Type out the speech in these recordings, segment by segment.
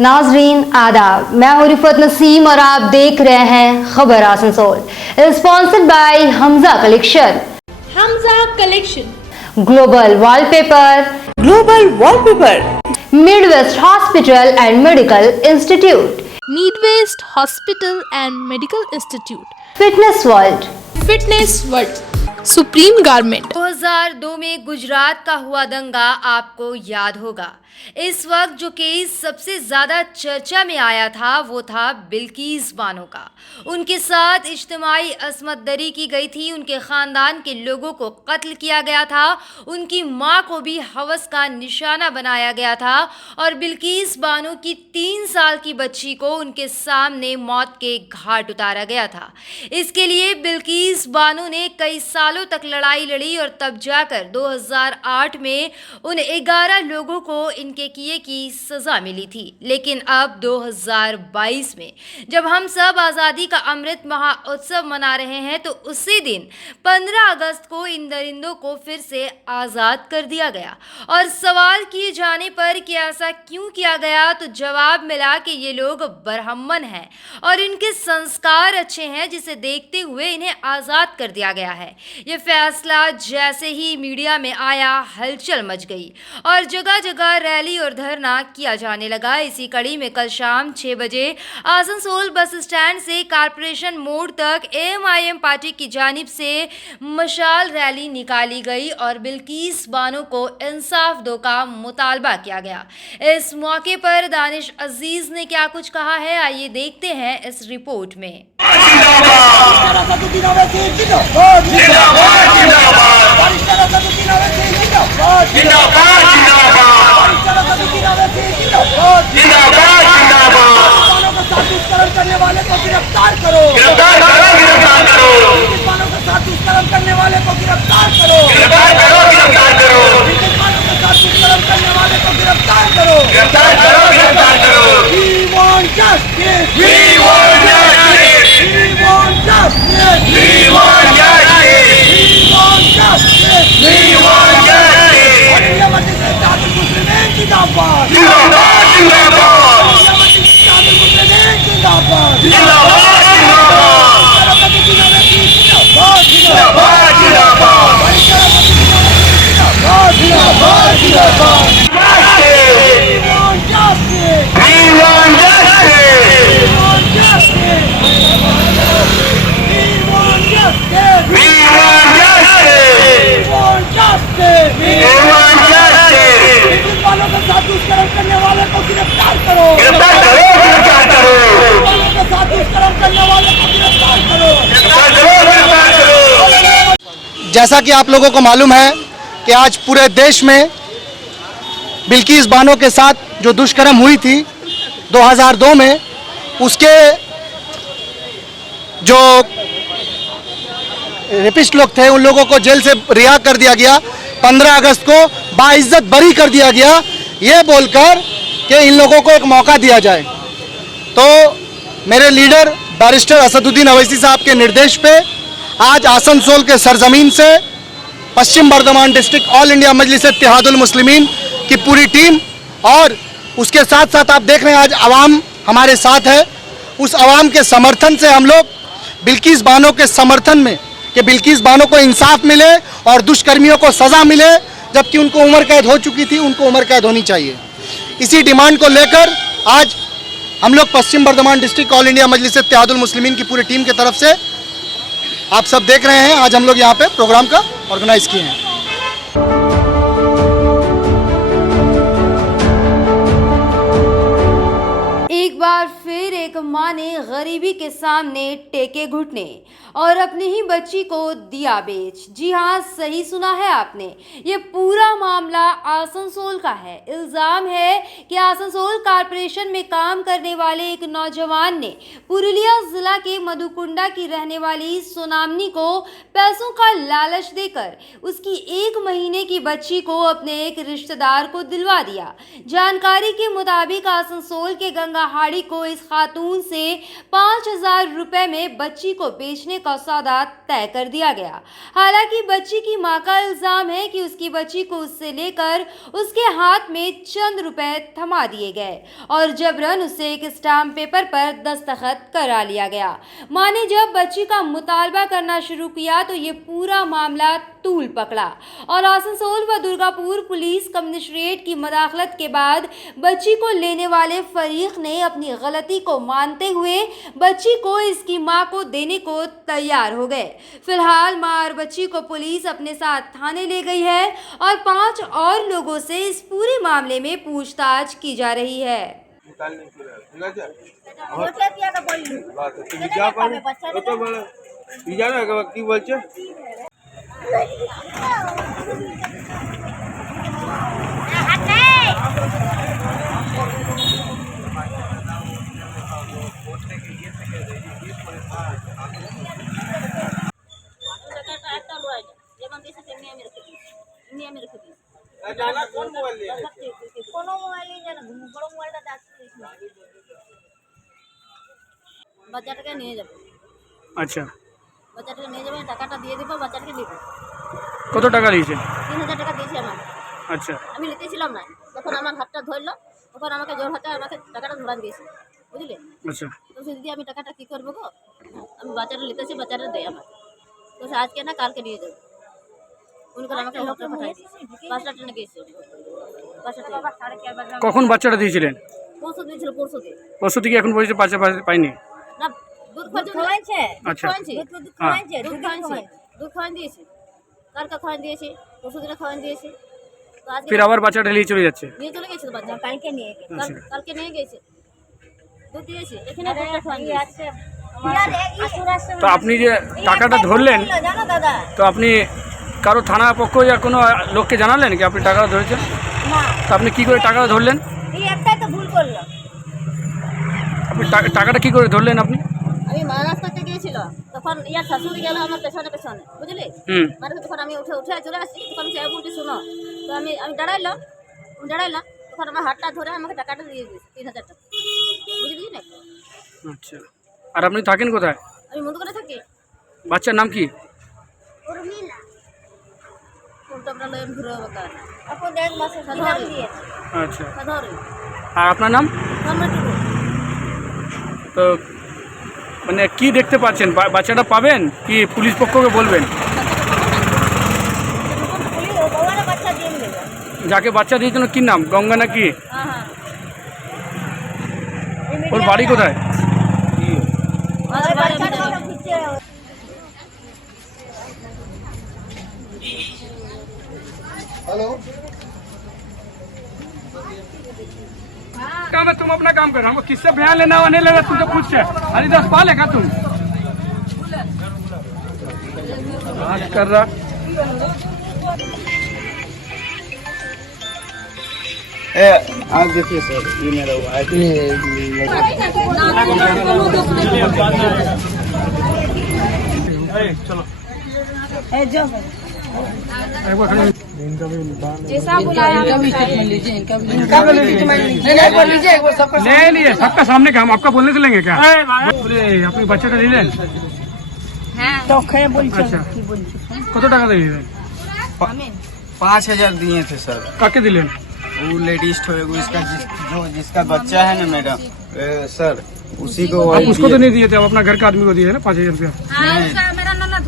नाजरीन आदाब, मैं हूं रिफत नसीम और आप देख रहे हैं खबर Asansol, sponsored by Hamza collection. Hamza collection, global wallpaper, Midwest hospital and medical institute, Midwest hospital and medical institute, fitness world, supreme garment. 2002 में गुजरात का हुआ दंगा आपको याद होगा। इस वक्त जो केस सबसे ज्यादा चर्चा में आया था वो था बिल्किस बानो का। उनके साथ इज्तिमाई असमत दरी की गई थी, उनके खानदान के लोगों को कत्ल किया गया था, उनकी मां को भी हवस का निशाना बनाया गया था और बिल्किस बानो की 3 साल की बच्ची को उनके सामने मौत के घाट उतारा गया था। इसके लिए बिल्किस बानो ने कई सालों तक लड़ाई लड़ी और तब जाकर 2008 में उन 11 लोगों को इनके किए की सजा मिली थी। लेकिन अब 2022 में जब हम सब आज़ादी का अमृत महोत्सव मना रहे हैं तो उसी दिन 15 अगस्त को इन दरिंदों को फिर से आज़ाद कर दिया गया और सवाल किए जाने पर कि ऐसा क्यों किया गया तो जवाब मिला कि ये लोग बरहमन हैं और इनके संस्कार अच्छे हैं, जिसे देखते हुए इन्हें आज़ाद कर दिया गया है। ये फैसला जैसे ही मीडिया में आया हलचल मच गई और जगह जगह रैली और धरना किया जाने लगा। इसी कड़ी में कल शाम 6 बजे आसनसोल बस स्टैंड से कारपोरेशन मोड़ तक एएमआईएम पार्टी की जानिब से मशाल रैली निकाली गई और बिल्किस बानो को इंसाफ दो का मुतालबा किया गया। इस मौके पर दानिश अजीज ने क्या कुछ कहा है, आइए देखते हैं इस रिपोर्ट में। करने वाले को गिरफ्तार करो, गिरफ्तार करो, गिरफ्तार करो, मुसलमानों के साथ दुष्कर्म करने वाले को गिरफ्तार करो, गिरफ्तार करो, गिरफ्तार करो, मुसलमानों के साथ दुष्कर्म करने वाले को गिरफ्तार करो, गिरफ्तार करो, गिरफ्तार करो। We want justice, we want justice, we want justice, we want justice, we want justice, we want justice। और ये मस्जिद से ताजुल मुस्लिमीन जिंदाबाद, जिंदाबाद, जिंदाबाद, जिंदाबाद, जिंदाबाद, जिंदाबाद, जिंदाबाद, जिंदाबाद। We want justice, we want justice, we want justice, we want justice, we want justice, we want justice। मुसलमानों के साथ दुष्कर्म करने वाले को गिरफ्तार करो, गिरफ्तार करो, गिरफ्तार करो, मुसलमानों के साथ दुष्कर्म करने वाले को गिरफ्तार करो, गिरफ्तार करो, गिरफ्तार करो। जैसा कि आप लोगों को मालूम है कि आज पूरे देश में बिल्किस बानो के साथ जो दुष्कर्म हुई थी 2002 में, उसके जो रेपिस्ट लोग थे उन लोगों को जेल से रिहा कर दिया गया। 15 अगस्त को बाइज्जत बरी कर दिया गया, ये बोलकर कि इन लोगों को एक मौका दिया जाए। तो मेरे लीडर बैरिस्टर असदुद्दीन अवैसी साहब के निर्देश पे आज आसनसोल के सरजमीन से पश्चिम बर्धमान डिस्ट्रिक्ट ऑल इंडिया मजलिस इत्तेहादुल मुस्लिमीन की पूरी टीम और उसके साथ साथ आप देख रहे हैं आज आवाम हमारे साथ है। उस आवाम के समर्थन से हम लोग बिल्किस बानो के समर्थन में कि बिल्किस बानो को इंसाफ मिले और दुष्कर्मियों को सज़ा मिले, जबकि उनको उम्र कैद हो चुकी थी, उनको उम्र कैद होनी चाहिए। इसी डिमांड को लेकर आज हम लोग पश्चिम बर्धमान डिस्ट्रिक्ट ऑल इंडिया मजलिस इत्तेहादुल मुस्लिमीन की पूरी टीम की तरफ से आप सब देख रहे हैं, आज हम लोग यहाँ पे प्रोग्राम का ऑर्गेनाइज किए हैं। एक बार फिर एक माँ ने गरीबी के सामने टेके घुटने और अपनी ही बच्ची को दिया बेच। जी हाँ, सही सुना है आपने, ये पूरा मामला आसनसोल का है। इल्ज़ाम है कि आसनसोल कारपोरेशन में काम करने वाले एक नौजवान ने पुरुलिया जिला के मधुकुंडा की रहने वाली सोनामनी को पैसों का लालच देकर उसकी 1 महीने की बच्ची को अपने एक रिश्तेदार को दिलवा दिया। जानकारी के मुताबिक आसनसोल के गंगाहाड़ी को इस खातून खातून से 5,000 रुपए में बच्ची को बेचने का सौदा तय कर दिया गया। हालांकि बच्ची की मां का इल्जाम है कि उसकी बच्ची को उससे लेकर उसके हाथ में चंद रुपए थमा दिए गए और जबरन उसे एक स्टाम्प पेपर पर दस्तखत करा लिया गया। मां ने जब बच्ची का मुतालबा करना शुरू किया तो ये पूरा मामला तूल पकड़ा और आसनसोल व दुर्गापुर पुलिस कमिश्नरेट की मदाखलत के बाद बच्ची को लेने वाले फरीक ने अपनी गलती को मानते हुए बच्ची को इसकी मां को देने को तैयार हो गए। फिलहाल मां और बच्ची को पुलिस अपने साथ थाने ले गई है और 5 और लोगों से इस पूरे मामले में पूछताछ की जा रही है। বাচ্চাটাকে নিয়ে যাবো। আচ্ছা, বাচ্চাটাকে নিয়ে যাবে, টাকাটা দিয়ে দেবো, বাচ্চাটাকে নেবো। কত টাকা দিয়েছেন? 3,000 টাকা দিয়েছি আমার। আচ্ছা, আমি নিতেছিলাম না, তখন আমার হাতটা ধরলো, তখন আমাকে জোর হাতে আমাকে টাকাটা ধরান দিয়েছে, বুঝলে? আচ্ছা, তো সে দিদি আমি টাকাটা কী করবো গো, আমি বাচ্চাটা নিতেছি, বাচ্চাটা দেয় আমার। তো সে আজকে না কালকে নিয়ে যাবো। উনি করে আমাকে হোটেলে পাঠাই দিয়েছে, 5টা ট্রেনে গেছে। 5টা ট্রেনে। কখন বাচ্চাটা দিয়েছিলেন? পরশু দিয়েছিল, পরশু দিয়ে। পরশু থেকে এখন পর্যন্ত বাচ্চা পাইনি? না, দুধ খাওয়াইছে। আচ্ছা, দুধ খাওয়াইছে, দুধ খাওয়াই দিয়েছে, কালকে খাওয়াই দিয়েছে, পরশু দিনে খাওয়াই দিয়েছে। তো আজকে ফির আবার বাচ্চাটা নিয়ে চলে যাচ্ছে? নিয়ে চলে গেছে, বাচ্চা কালকে নিয়ে গেছে, কালকে নিয়ে গেছে, দুধ দিয়েছে, এখানে দুধটা খাওয়াই দিয়েছে। তো আপনি যে টাকাটা ধরলেন, জানো দাদা, তো আপনি কারো থানা পক্ষ या কোনো লোককে জানালেন কি আপনি টাকাটা ধরেছেন? না, তো আপনি কি করে টাকাটা ধরলেন? এই একটাই তো ভুল করলো। আপনি টাকাটা কি করে ধরলেন আপনি? আমি মারাজ করতে গিয়েছিল, তখন ইয়ার শাশুড়ি গেল আমার পেছনে পেছনে, বুঝলি? মানে তখন আমি উঠে চলে আসছি, তখন সে বলছি শোনো, তো আমি দাঁড়াইলাম, তখন আমার হাতটা ধরে আমাকে টাকাটা দিয়ে দিয়েছে, 3,000 টাকা, বুঝলি না? আচ্ছা, আর আপনি থাকেন কোথায়? আমি মন্দ করে থাকি। বাচ্চার নাম কি? আচ্ছা, আর আপনার নাম? তো মানে কি দেখতে পাচ্ছেন, বাচ্চাটা পাবেন কি পুলিশ পক্ষকে বলবেন? যাকে বাচ্চা দিয়েছিল কি নাম, গঙ্গা নাকি? ওর বাড়ি কোথায়? हेलो, काम है, तुम अपना काम कर रहा हमको किससे बयान लेना हुआ नहीं लेना, तुम तो खुद से हरिदास पालेगा तुम बात कर रहा। आज देखिए सर, ये मेरा चलो जैसा बुलाया ले लिए सबका सामने का, हम आपका बोलने से लेंगे क्या? बोले अपने बच्चे का दिलेন? আচ্ছা, কত টাকা দিলেন? 5,000 दिए थे सर। কাকে দিলেন? वो लेडीज हो जिसका बच्चा है ना मैडम सर, उसी को आप उसको तो नहीं दिए थे, आप अपना घर का आदमी को दिए ना 5,000 रुपया? मेरा ननद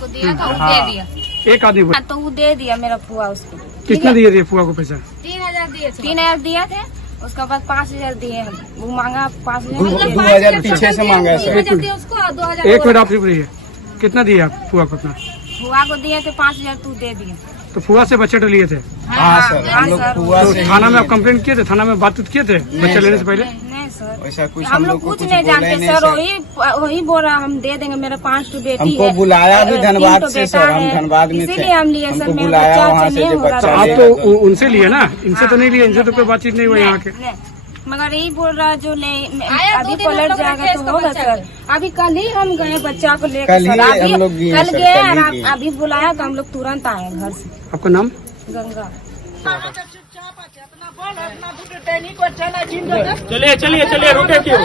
को दिया था, वो दे दिया, एक आदमी को तो वो दे दिया मेरा फुआ उसको। कितना दिए थे फुआ को पैसा? 3,000 दिए थे, 3,000 दिए थे, उसके बाद 5,000 दिए हम, वो मांगा 5,000, 2,000 पीछे से मांगा है सर। दिए उसको, 2,000 एक मिनट आप चुप रहिए, कितना दिए आप फुआ को अपना? फुआ को दिए थे 5,000, तू दे दिया। तो फुआ से बच्चा लिए थे? हाँ सर, हम लोग सर। हुआ तो से थाना में आप कंप्लेंट किए थे? थाना में बात किए थे बच्चा लेने से पहले? नहीं सर, वैसा कुछ हम लोग कुछ नहीं जानते सर, वही बोल रहा हम दे देंगे, मेरा 5 बेटी हमको है, बुलाया भी 3 धनबाद से बेटा सर, हम है, धनबाद में थे, इसीलिए हम लिए सर, हमको मेरा बुलाया बच्चा वहाँ से नहीं जो हो रहा बच्चा था। आप तो उनसे लिए ना, इनसे तो नहीं लिए, इनसे तो कोई बातचीत नहीं हुई यहाँ के। नहीं, मगर यही बोल रहा जो नहीं, अभी पलट जाएगा तो होगा सर। अभी कल ही हम गए बच्चा को लेकर कल ही सर, अभी हम लोग गए कल सर, गए कल ही और गए। अभी बुलाया तो हम लोग तुरंत आए घर से। आपका नाम? गंगा। चलिए चलिए चलिए, रुके क्यों?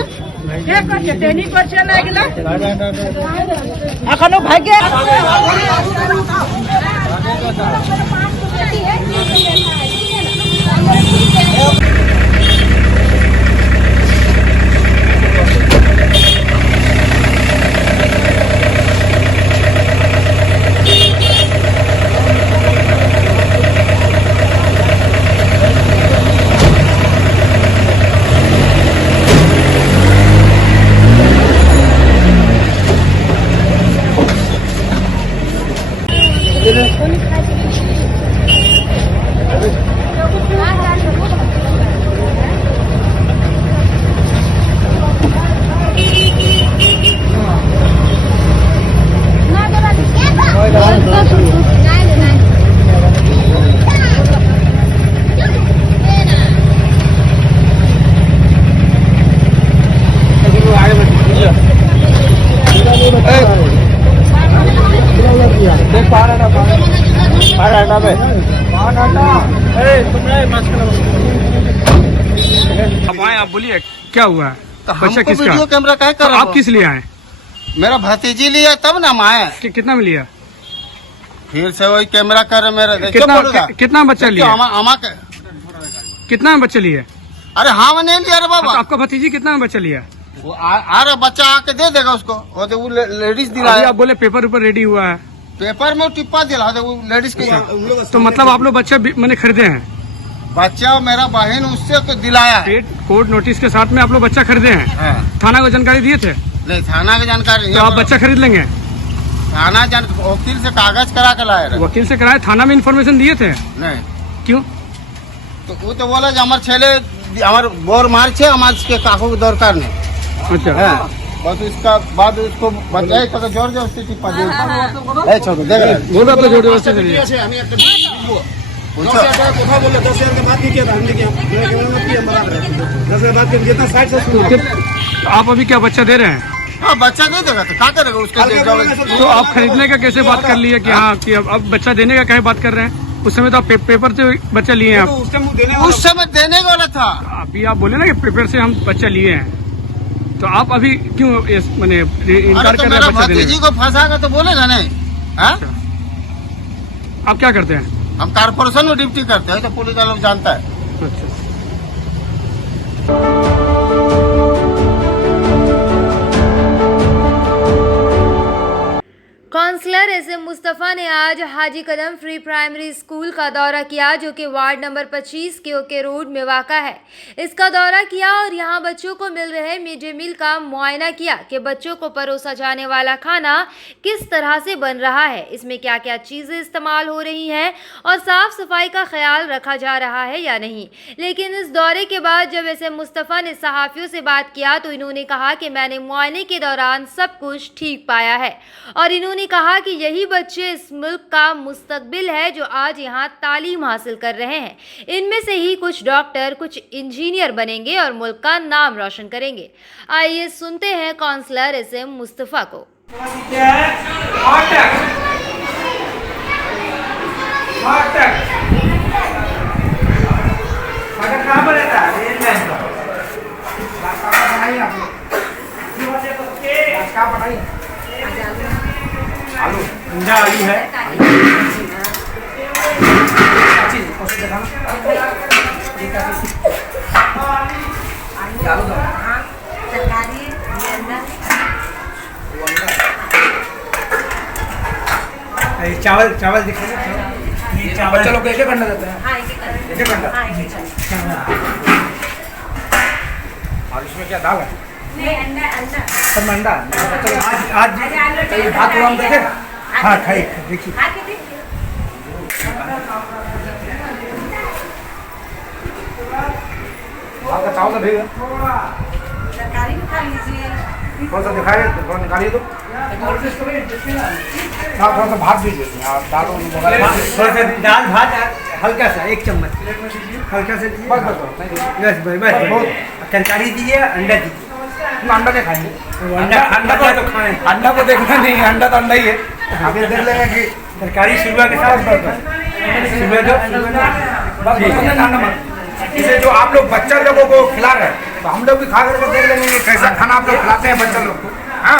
अब आए, आप बोलिए क्या हुआ है? तो बच्चा हमको किसका? वीडियो कैमरा क्या कर तो आप किस लिए आए? मेरा भतीजी लिया तब ना हम आए। कितना में लिया? फिर से वही कैमरा कर मेरा कितना बच्चा लिया? कितना में बच्चा लिया? अरे हाँ नहीं लिया रे बाबा। आपका भतीजी कितना में बच्चा लिया? वो आ रहा बच्चा आके दे देगा उसको। वो तो वो लेडीज अभी दिलाया। आप बोले पेपर ऊपर रेडी हुआ है, पेपर में टिप्पा दिला दे वो लेडीज के। तो मतलब आप लोग बच्चा मैंने खरीदे हैं? बच्चा मेरा बहन उससे तो दिलाया है। कोर्ट नोटिस के साथ में आप लोग बच्चा खरीदे हैं? हाँ। थाना को जानकारी दिए थे? नहीं थाना की जानकारी नहीं। तो आप बच्चा खरीद लेंगे? थाना वकील से कागज करा के लाए रहे। वकील से कराए, थाना में इन्फॉर्मेशन दिए थे? नहीं। क्यों? तो वो तो बोला हमारे छेले हमारे बोर मार छे हमारे काकू को दरकार नहीं। अच्छा, बस उसका बाद उसको बचाए तो जोर जबरदस्ती टिप्पा दे। ए छोटू देख रहे बोल रहा था जोर जबरदस्ती से दिया। आप अभी क्या बच्चा दे रहे हैं? हाँ बच्चा नहीं देगा तो क्या करेगा उसके। तो आप खरीदने का कैसे बात कर लिए कि हाँ कि अब बच्चा देने का क्या बात कर रहे हैं? उस समय तो आप पेपर से बच्चा लिए हैं आप। उस समय देने वाला था। अभी आप बोले ना कि पेपर से हम बच्चा लिए हैं, तो आप अभी क्यों मैंने इनकार कर रहे हैं बच्चा देने भतीजी को फंसागा तो बोलेगा नहीं। हाँ? आप क्या करते हैं? हम कारपोरेशन में ड्यूटी करते हैं तो पुलिस वाला लोग जानता है। अच्छा, काउंसलर एसएम मुस्तफ़ा ने आज हाजी कदम फ्री प्राइमरी स्कूल का दौरा किया, जो कि वार्ड नंबर 25 के रोड में वाक़ा है। इसका दौरा किया और यहां बच्चों को मिल रहे मिड डे मील का मुआयना किया कि बच्चों को परोसा जाने वाला खाना किस तरह से बन रहा है, इसमें क्या क्या चीज़ें इस्तेमाल हो रही हैं और साफ़ सफाई का ख्याल रखा जा रहा है या नहीं। लेकिन इस दौरे के बाद जब एसएम मुस्तफ़ा ने सहाफ़ियों से बात किया तो इन्होंने कहा कि मैंने मुआयने के दौरान सब कुछ ठीक पाया है और इन्होंने कहा कि यही बच्चे इस मुल्क का मुस्तकबिल है जो आज यहाँ तालीम हासिल कर रहे हैं। इनमें से ही कुछ डॉक्टर, कुछ इंजीनियर बनेंगे और मुल्क का नाम रोशन करेंगे। आइए सुनते हैं काउंसलर एसएम मुस्तफ़ा को। अंडा आलू है, चावल चावल दिखाइए। चावल चलो एक एक अंडा देते हैं। एक एक अंडा। और इसमें क्या दाल है? सब अंडा। आज भात हम देखे। हाँ खाई देखिए। आपका चावल भेजा थोड़ा सा दिखाइए, थोड़ा निकालिए तो थोड़ा सा भात दीजिए। थोड़ा सा दाल भात हल्का सा 1 चम्मच हल्का से बस बस बस बस। तरकारी दीजिए, अंडा दीजिए। अंडा नहीं खाएंगे, अंडा को तो खाएं। अंडा को देखना नहीं, अंडा तो अंडा ही है। अभी देख लेंगे कि तरकारी सुबह के साथ सुबह जो बस डालना मत। इसे जो आप लोग बच्चा लोगों को खिला रहे हैं तो हम लोग भी खा करके देख लेंगे कि कैसा खाना आप लोग खिलाते हैं बच्चा लोग को। हाँ,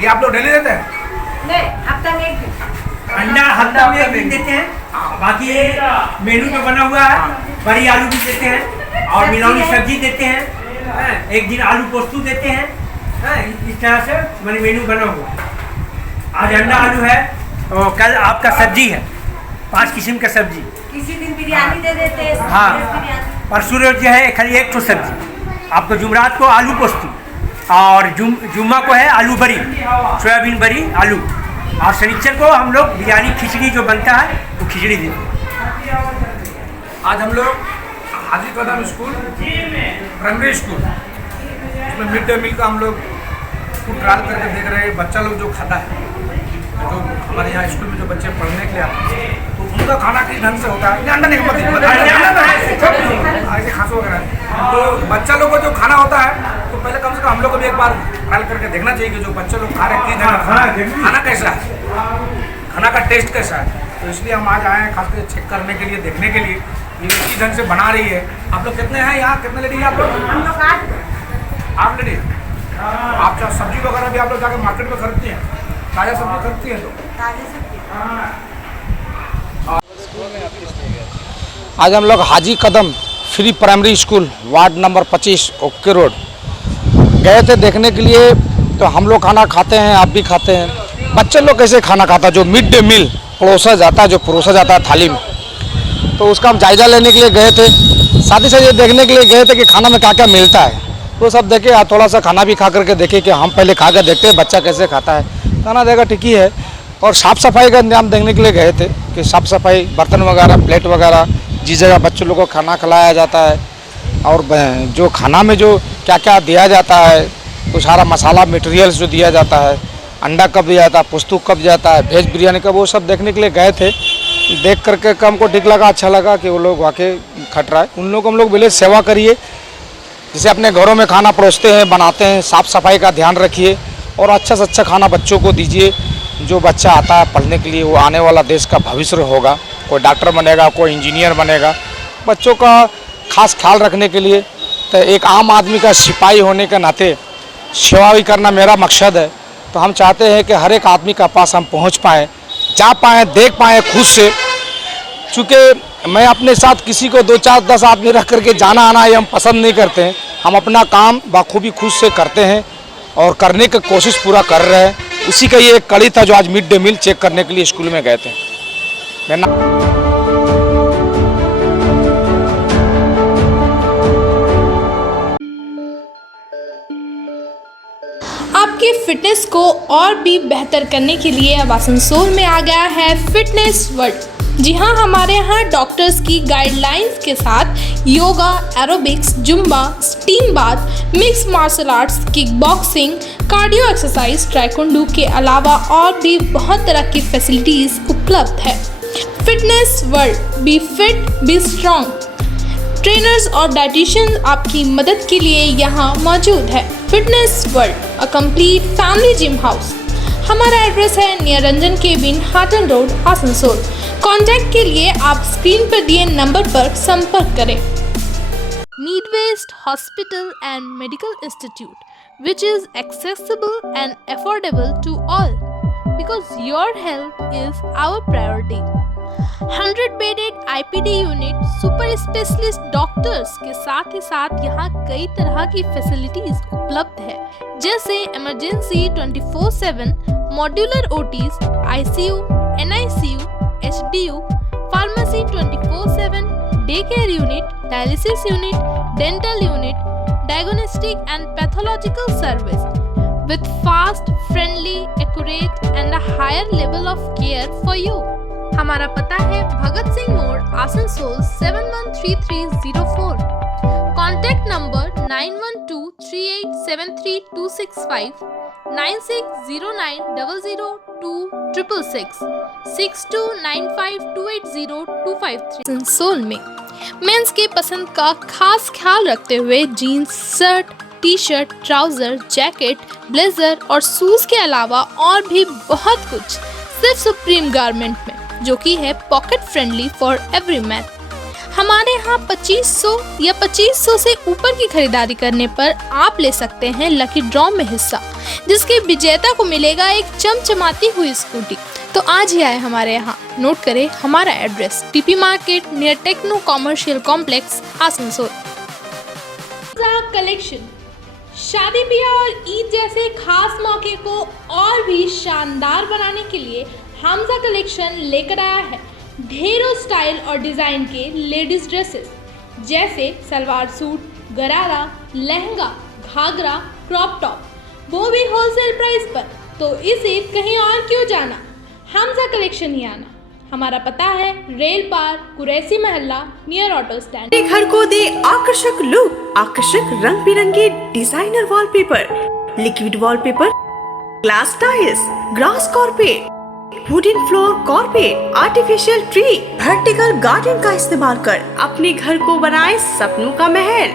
ये आप लोग डेली देते हैं? नहीं, हफ्ता में एक दिन। अंडा हफ्ता में एक दिन देते हैं, बाकी मेनू में बना हुआ है बड़ी आलू भी देते हैं और मिलावटी सब्जी देते हैं, एक दिन आलू पोस्तू देते हैं। इस तरह से मैंने मेनू बना हुआ है। आज अंडा आलू है और कल आपका सब्जी है, 5 किस्म का सब्जी। किसी दिन बिरयानी दे देते हैं। हाँ, परसों रोज जो है खाली एक तो सब्जी आपको, जुमरात को आलू पोस्तू और जुम्मा को है आलू बड़ी, सोयाबीन बड़ी आलू, और शनिचर को हम लोग बिरयानी खिचड़ी जो बनता है वो खिचड़ी देते हैं। आज हम लोग हाजी कदम स्कूल प्राइमरी स्कूल उसमें मिड डे मील का हम लोग फूड ट्रायल करके देख रहे हैं। बच्चा लोग जो खाता है, जो हमारे यहाँ स्कूल में जो बच्चे पढ़ने के लिए आते हैं तो उनका खाना किस ढंग से होता है। अंडा नहीं ऐसे खांसो वगैरह, तो बच्चा लोग को जो खाना होता है तो पहले कम से कम हम लोग को भी एक बार ट्रायल करके देखना चाहिए कि जो बच्चे लोग खा रहे हैं किस ढंग का खाना कैसा है, खाना का टेस्ट कैसा है। तो इसलिए हम आज आए हैं खास कर चेक करने के लिए, देखने के लिए ये किस ढंग से बना रही है। आप लोग कितने हैं यहाँ, कितने लेडी हैं आप लोग? हम लोग 8 लेडी। आप जो सब्जी वगैरह भी आप लोग जाकर मार्केट में खरीदती हैं, ताज़ा सब्जी खरीदती हैं तो? आज हम लोग Haji Kadam free primary school ward number 25 OK Road गए थे देखने के लिए। तो हम लोग खाना खाते हैं, आप भी खाते हैं, बच्चे लोग कैसे खाना खाता है, जो मिड डे मील परोसा जाता है, जो परोसा जाता है थाली में, तो उसका हम जायज़ा लेने के लिए गए थे। साथ ही साथ ये देखने के लिए गए थे कि खाना में क्या क्या मिलता है, तो सब देखे, थोड़ा सा खाना भी खा करके देखे कि हम पहले खा कर देखते हैं बच्चा कैसे खाता है। खाना देखा ठीक ही है। और साफ़ सफाई का इंतजाम देखने के लिए गए थे कि साफ़ सफाई, बर्तन वगैरह, प्लेट वगैरह, जिस जगह बच्चों लोगों को खाना खिलाया जाता है और जो खाना में जो क्या क्या दिया जाता है, तो सारा मसाला मटेरियल्स जो दिया जाता है, अंडा कब दिया जाता है, पोस्तू कब जाता है, वेज बिरयानी कब, वो सब देखने के लिए गए थे। देख करके हमको ठीक लगा, अच्छा लगा कि वो लोग वाकई खट रहा है। उन लोग हम लोग बोले सेवा करिए, जैसे अपने घरों में खाना परोसते हैं, बनाते हैं, साफ़ सफाई का ध्यान रखिए और अच्छा से अच्छा खाना बच्चों को दीजिए। जो बच्चा आता है पढ़ने के लिए वो आने वाला देश का भविष्य होगा, कोई डॉक्टर बनेगा, कोई इंजीनियर बनेगा। बच्चों का खास ख्याल रखने के लिए तो एक आम आदमी का सिपाही होने के नाते सेवा भी करना मेरा मकसद है। तो हम चाहते हैं कि हर एक आदमी का पास हम पहुंच पाएँ, जा पाएँ, देख पाएँ खुद से। चूँकि मैं अपने साथ किसी को 2, 4, 10 आदमी रख करके जाना आना ये हम पसंद नहीं करते हैं। हम अपना काम बखूबी खुद से करते हैं और करने की कोशिश पूरा कर रहे हैं। उसी का ये एक कड़ी था जो आज मिड डे मील चेक करने के लिए स्कूल में गए थे। आपके फिटनेस को और भी बेहतर करने के लिए अब आसनसोल में आ गया है फिटनेस वर्ल्ड। जी हाँ, हमारे यहाँ डॉक्टर्स की गाइडलाइंस के साथ yoga, aerobics, Zumba, steam bath, mix martial arts, kick boxing, cardio exercise, taekwondo के अलावा और भी बहुत तरह की फैसिलिटीज़ उपलब्ध है। Fitness world, be fit be strong. Trainers और डाइटिशियंस आपकी मदद के लिए यहाँ मौजूद है। Fitness world, a complete family gym house. हमारा एड्रेस है near Ranjan cabin, Hatton road, Asansol. Contact के लिए आप स्क्रीन पर दिए नंबर पर संपर्क करें। Midwest Hospital and Medical Institute, which is accessible and affordable to all, because your health is our priority. 100-bedded IPD unit, super specialist doctors के साथ ही साथ यहाँ कई तरह की फैसिलिटीज उपलब्ध है, जैसे emergency 24/7, modular OTs, ICU, NICU, HDU, pharmacy 24/7, day care unit, dialysis unit, dental unit, diagnostic and pathological service with fast, friendly, accurate and a higher level of care for you. हमारा पता है भगत सिंह मोड़, Asansol 713304। Contact number 9123873265, 9609002666, 6295280253। Asansol में mains के पसंद का खास ख्याल रखते हुए jeans, shirt, T shirt, trouser, jacket, blazer और शूज के अलावा और भी बहुत कुछ सिर्फ सुप्रीम गारमेंट में। जो कि है pocket friendly for every man. हमारे यहाँ 2500 या 2500 से ऊपर की खरीदारी करने पर आप ले सकते हैं लकी ड्रॉ में हिस्सा, जिसके विजेता को मिलेगा एक चमचमाती हुई स्कूटी। तो आज ही आए हमारे यहाँ। नोट करें हमारा address, TP market near techno commercial complex, Asansol. Collection शादी ब्याह और ईद जैसे खास मौके को और भी शानदार बनाने के लिए हमजा कलेक्शन लेकर आया है ढेरों स्टाइल और डिज़ाइन के लेडीज ड्रेसेस, जैसे सलवार सूट, गरारा, लहंगा, घाघरा, क्रॉप टॉप, वो भी होलसेल प्राइस पर। तो इस ईद कहीं और क्यों जाना, हमजा कलेक्शन ही आना। हमारा पता है रेल पार, कुरैसी मोहल्ला, नियर ऑटो स्टैंड। घर को दे आकर्षक लुक, आकर्षक रंग बिरंगे designer wallpaper, liquid wallpaper, glass tiles, grass carpet, wooden floor carpet, artificial tree, vertical garden का इस्तेमाल कर अपने घर को बनाए सपनों का महल।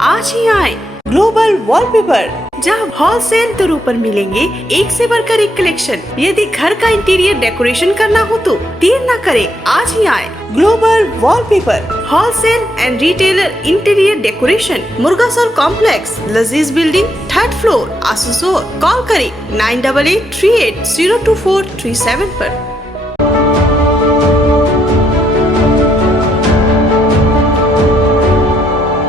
आज ही आए ग्लोबल वॉलपेपर, जहां होलसेल दरों पर मिलेंगे एक से बढ़कर एक कलेक्शन। यदि घर का इंटीरियर डेकोरेशन करना हो तो देर न करें, आज ही आए Global Wallpaper, wholesale and retailer interior decoration, Murgasol complex, Lazeez building, 3rd floor, Asansol. Call करें 9883802437 पर।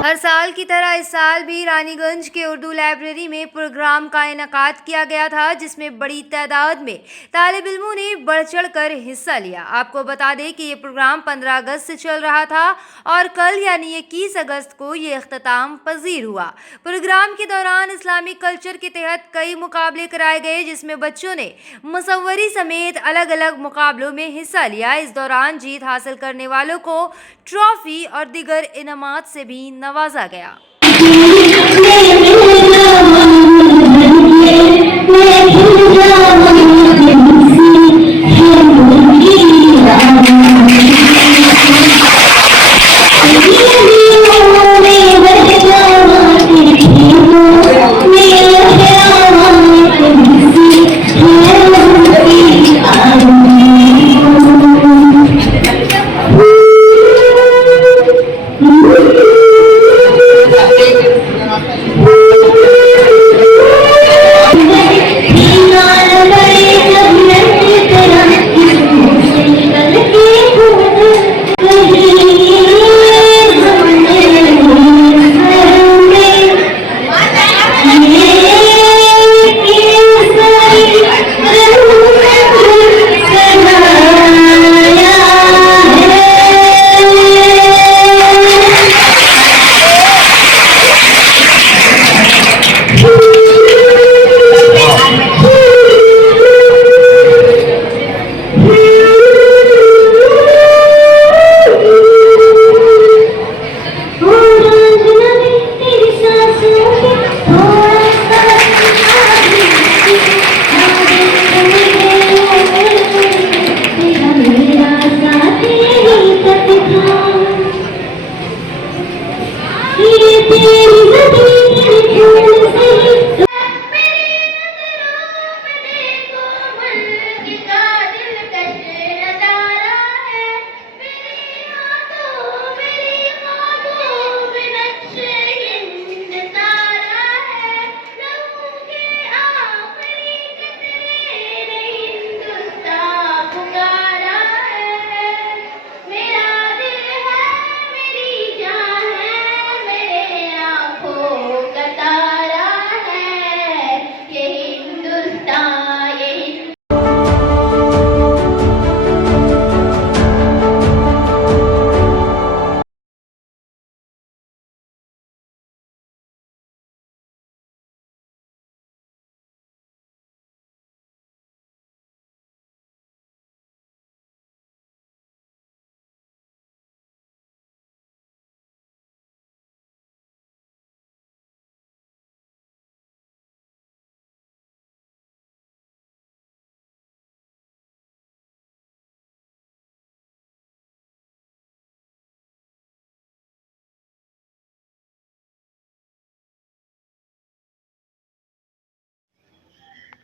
हर साल की तरह इस साल भी रानीगंज के उर्दू लाइब्रेरी में प्रोग्राम का इनेकाद किया गया था, जिसमें बड़ी तादाद में तालिब इल्मों ने बढ़ चढ़ कर हिस्सा लिया। आपको बता दें कि ये प्रोग्राम 15 अगस्त से चल रहा था और कल यानी 21 अगस्त को ये इख्तिताम पजीर हुआ। प्रोग्राम के दौरान इस्लामिक कल्चर के तहत कई मुकाबले कराए गए, जिसमें बच्चों ने मुसव्वरी समेत अलग अलग मुकाबलों में हिस्सा लिया। इस दौरान जीत हासिल करने वालों को ट्रॉफी और दीगर इनामात से भी नवाजा गया।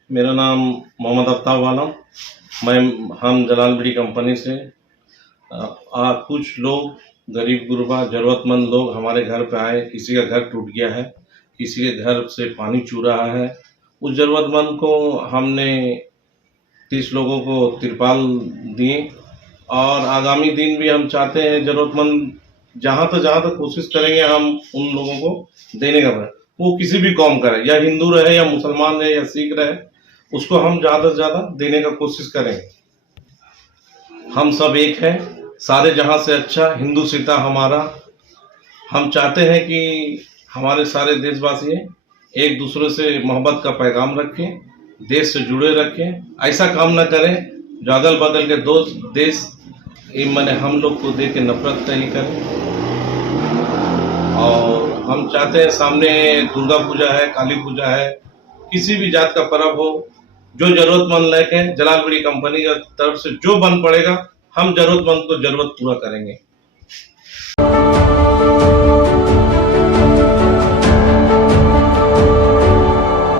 मेरा नाम मोहम्मद आफ्ताब आलम, हम जलालबड़ी कंपनी से कुछ लोग गरीब गुरबा ज़रूरतमंद लोग हमारे घर पे आए। किसी का घर टूट गया है, किसी के घर से पानी चू रहा है। उस ज़रूरतमंद को हमने 30 लोगों को तिरपाल दिए और आगामी दिन भी हम चाहते हैं ज़रूरतमंद जहाँ तक कोशिश करेंगे हम उन लोगों को देने का। वो किसी भी कौम का रहे, या हिंदू रहे या मुसलमान रहे या सिख रहे, उसको हम ज़्यादा से ज़्यादा देने का कोशिश करेंगे। हम सब एक हैं, सारे जहाँ से अच्छा हिंदू सीता हमारा। हम चाहते हैं कि हमारे सारे देशवासी एक दूसरे से मोहब्बत का पैगाम रखें, देश से जुड़े रखें। ऐसा काम न करें जो अगल बगल के देश मैंने हम लोग को दे के नफरत नहीं करें। और हम चाहते हैं सामने दुर्गा पूजा है, काली पूजा है, किसी भी जात का पर्व हो, जो ज़रूरतमंद लेके जलालबड़ी कंपनी की तरफ से जो बन पड़ेगा हम ज़रूरतमंद को ज़रूरत पूरा करेंगे।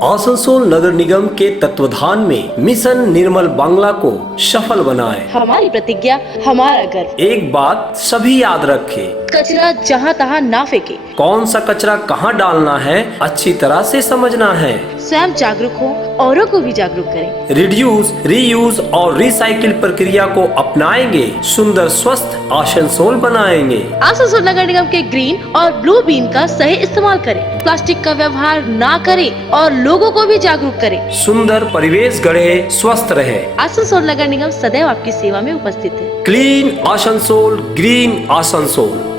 आसनसोल नगर निगम के तत्वाधान में मिशन निर्मल बांग्ला को सफल बनाएं। हमारी प्रतिज्ञा, हमारा गर्व। एक बात सभी याद रखें, कचरा जहाँ तहाँ ना फेंके। कौन सा कचरा कहाँ डालना है अच्छी तरह से समझना है। स्वयं जागरूक हो, औरों को भी जागरूक करें। रिड्यूस, रीयूज और रिसाइकिल प्रक्रिया को अपनाएंगे, सुंदर स्वस्थ आसनसोल बनाएंगे। आसनसोल नगर निगम के ग्रीन और ब्लू बीन का सही इस्तेमाल करें, प्लास्टिक का व्यवहार ना करें और लोगों को भी जागरूक करें। सुंदर परिवेश गढ़े, स्वस्थ रहे। आसनसोल नगर निगम सदैव आपकी सेवा में उपस्थित है। Clean Asansol, green Asansol.